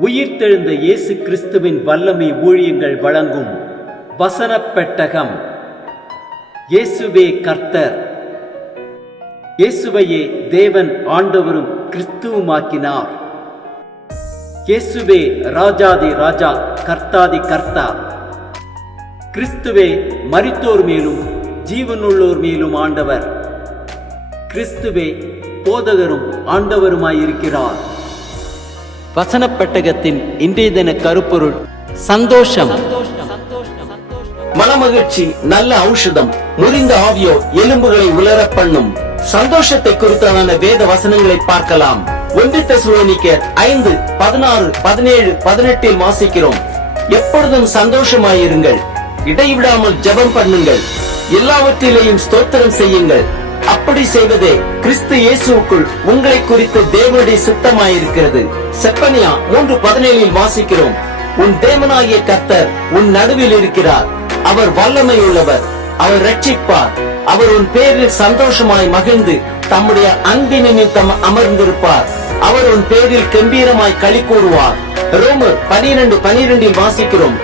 உயிர்த்தெழுந்த இயேசு கிறிஸ்துவின் வல்லமை ஊழியங்கள் வழங்கும் வசனப் பெட்டகம். இயேசுவே கர்த்தர். இயேசுவையே தேவன் ஆண்டவரும் கிறிஸ்துவுமாக்கினார். இயேசுவே ராஜாதி ராஜா, கர்த்தாதி கர்த்தா. கிறிஸ்துவே மரித்தோர் மேலும் ஜீவனுள்ளோர் மேலும் ஆண்டவர். கிறிஸ்துவே போதகரும் ஆண்டவருமாயிருக்கிறார். வசனப் பெட்டகத்தின் இன்றைய தின கருப்பொருள் சந்தோஷம். மனமகிழ்ச்சி நல்ல ஔஷதம், முறிந்த ஆவியோ எலும்புகளை உலரப் பண்ணும். சந்தோஷத்தை குறித்தான வேத வசனங்களை பார்க்கலாம். 1 தெசலோனிக்கேயர் 5:16-17-18 வாசிக்கிறோம். எப்பொழுதும் சந்தோஷமாயிருங்கள், இடைவிடாமல் ஜெபம் பண்ணுங்கள், எல்லாவற்றிலேயும் ஸ்தோத்திரம் செய்யுங்கள். அப்படி செய்வதே கிறிஸ்து இயேசுவுக்குள் உங்களை குறித்து தேவனுடைய சித்தமாயிருக்கிறது. செப்பனியா 3:17 வாசிக்கிறோம். உன் தேவனாகிய கர்த்தர் உன் நடுவில் இருக்கிறார். அவர் வல்லமை உள்ளவர், அவர் ரட்சிப்பார். அவர் உன் பேரில் சந்தோஷமாய் மகிழ்ந்து தம்முடைய அன்பின் நிமித்தம் அமர்ந்திருப்பார். அவர் உன் பேரில் கம்பீரமாய் களி கூறுவார். ரோமர் 12:12 வாசிக்கிறோம்.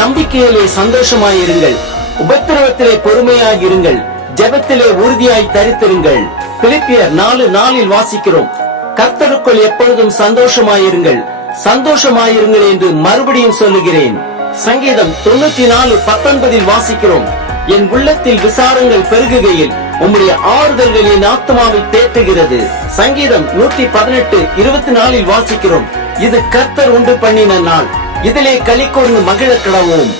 நம்பிக்கையிலே சந்தோஷமாயிருங்கள், உபத்திரவத்திலே பொறுமையாயிருங்கள், ஜெபத்திலே உறுதியாய் தரித்திருங்கள். பிலிப்பியர் 4:4 வாசிக்கிறோம். கர்த்தருக்குள் எப்பொழுதும் சந்தோஷமாயிருங்கள், சந்தோஷமாயிருங்கள் என்று மறுபடியும் சொல்லுகிறேன். சங்கீதம் 94:19 வாசிக்கிறோம். என் உள்ளத்தில் விசாரங்கள் பெருகுகையில் உம்முடைய ஆறுதல்கள் என் ஆத்துமாவை தேற்றுகிறது. சங்கீதம் 118:24 வாசிக்கிறோம். இது கர்த்தர் உண்டு பண்ணின நாள், இதிலே களி கூர்ந்து மகிழ கடவோம்.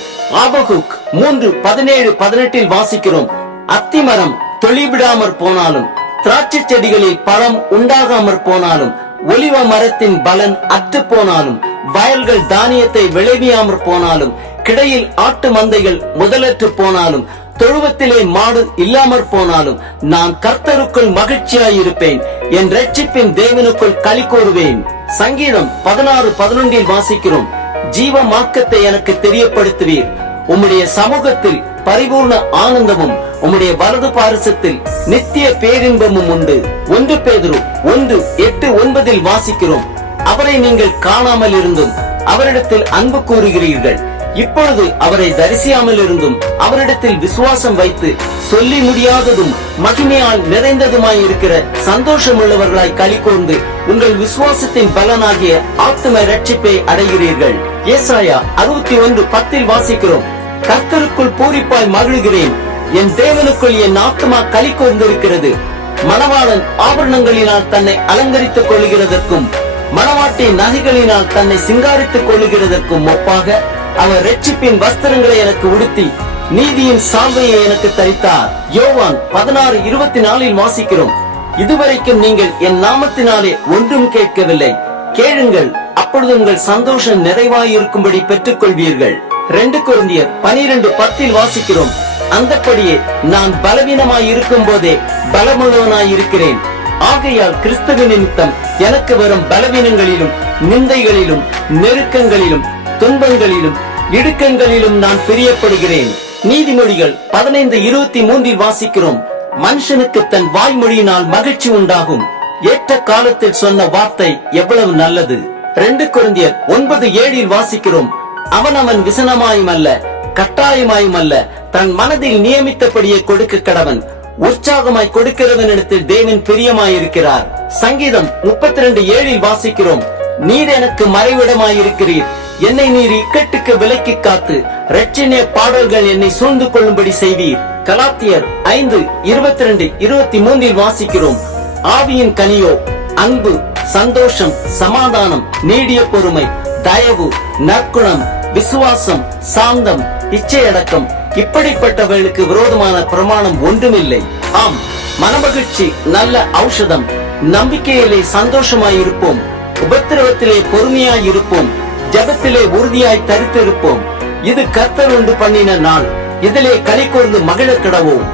ஆபகுக் 3:17-18 வாசிக்கிறோம். அத்திமரம் தொழிவிடாமற் போனாலும், திராட்சை செடிகளில் பழம் உண்டாகாமற் போனாலும், ஒலிவ மரத்தின் பலன் அற்று போனாலும், வயல்கள் தானியத்தை விளைவியாமற் போனாலும், கிடையில் ஆட்டு மந்தைகள் முதலற்று போனாலும், தொழுவத்திலே மாடு இல்லாமற் போனாலும், நான் கர்த்தருக்குள் மகிழ்ச்சியாயிருப்பேன், என் இரட்சிப்பின் தேவனுக்குள் களி கூறுவேன். சங்கீதம் 16:11 வாசிக்கிறோம். ஜீவ மார்க்கத்தை எனக்கு தெரியப்படுத்துவீர், உம்முடைய சமூகத்தில் பரிபூர்ண ஆனந்தமும் உம்முடைய வலது பாரிசத்தில் நித்திய பேரின்பமும் உண்டு. 1 பேதுரு 1:8-9 வாசிக்கிறோம். அவரை நீங்கள் காணாமல் இருந்தும் அவரிடத்தில் அன்பு கூறுகிறீர்கள். இப்பொழுது அவரை தரிசியாமல் இருந்தும் அவரிடத்தில் விசுவாசம் வைத்து சொல்லி முடியாததும் மகிமையால் நிறைந்ததுமாய் இருக்கிற சந்தோஷமுள்ளவர்களாய் களி கூர்ந்து உங்கள் விசுவாசத்தின் பலனாகிய ஆத்தும இரட்சிப்பை அடைகிறீர்கள். ஏசாயா 61:10 வாசிக்கிறோம். கர்த்தருக்குள் பூரிப்பாய் மகிழ்கிறேன், என் தேவனுக்குள் என் ஆத்துமா களி கூர்ந்திருக்கிறது. மணவாளன் ஆபரணங்களினால் தன்னை அலங்கரித்துக் கொள்ளுகிறதற்கும் மணவாட்டி நகைகளினால் தன்னை சிங்காரித்துக் கொள்ளுகிறதற்கும் ஒப்பாக அவர் இரட்சிப்பின் வஸ்திரங்களை எனக்கு உடுத்தி நீதியின் சால்வையை எனக்கு தரித்தார். யோவான் 16:24 வாசிக்கிறோம். இதுவரைக்கும் நீங்கள் என் நாமத்தினாலே ஒன்றும் கேட்கவில்லை, கேளுங்கள், அப்பொழுது உங்கள் சந்தோஷம் நிறைவாயிருக்கும்படி பெற்றுக் கொள்வீர்கள். 2 கொரிந்தியர் 12:10 வாசிக்கிறோம். அந்தப்படியே நான் பலவீனமாய் இருக்கும் போதே பலமுள்ளவனாய் இருக்கிறேன். ஆகையால் கிறிஸ்துவின் நிமித்தம் எனக்கு வரும் பலவீனங்களிலும் நிந்தைகளிலும் நெருக்கங்களிலும் துன்பங்களிலும் இடுக்கங்களிலும் நான் பிரியப்படுகிறேன். நீதிமொழிகள் 15:23 வாசிக்கிறோம். மனுஷனுக்கு தன் வாய்மொழியினால் மகிழ்ச்சி உண்டாகும், ஏற்ற காலத்தில் சொன்ன வார்த்தை எவ்வளவு நல்லது. 2 கொரிந்தியர் 9:7 வாசிக்கிறோம். அவன் விசனமாயும் அல்ல கட்டாயமாயும் அல்ல, தன் மனதில் நியமித்தபடியே கொடுக்க கடவன். உற்சாகமாய் கொடுக்கிறவனிடத்தில் தேவன் பிரியமாயிருக்கிறார். சங்கீதம் 32:7 வாசிக்கிறோம். நீர் எனக்கு மறைவிடமாயிருக்கிறீர், என்னை நீர் இக்கட்டுக்கு விலக்கி காத்து இரட்சணிய பாடல்கள் என்னை சூழ்ந்து கொள்ளும்படி செய்வீர். கலாத்தியர் 5:22-23 வாசிக்கிறோம். ஆவியின் கனியோ அன்பு, சந்தோஷம், சமாதானம், நீடிய பொறுமை, தயவு, நற்குணம், விசுவாசம், சாந்தம், இச்சையடக்கம். இப்படிப்பட்டவர்களுக்கு விரோதமான பிரமாணம் ஒன்றுமில்லை. ஆம், மனமகிழ்ச்சி நல்ல ஔஷதம். நம்பிக்கையிலே சந்தோஷமாயிருப்போம், உபத்திரவத்திலே பொறுமையாயிருப்போம், ஜெபத்திலே உறுதியாய் தரித்திருப்போம். இது கர்த்தர் உண்டு பண்ணின நாள், இதிலே களி கூர்ந்து மகிழ கடவோம்.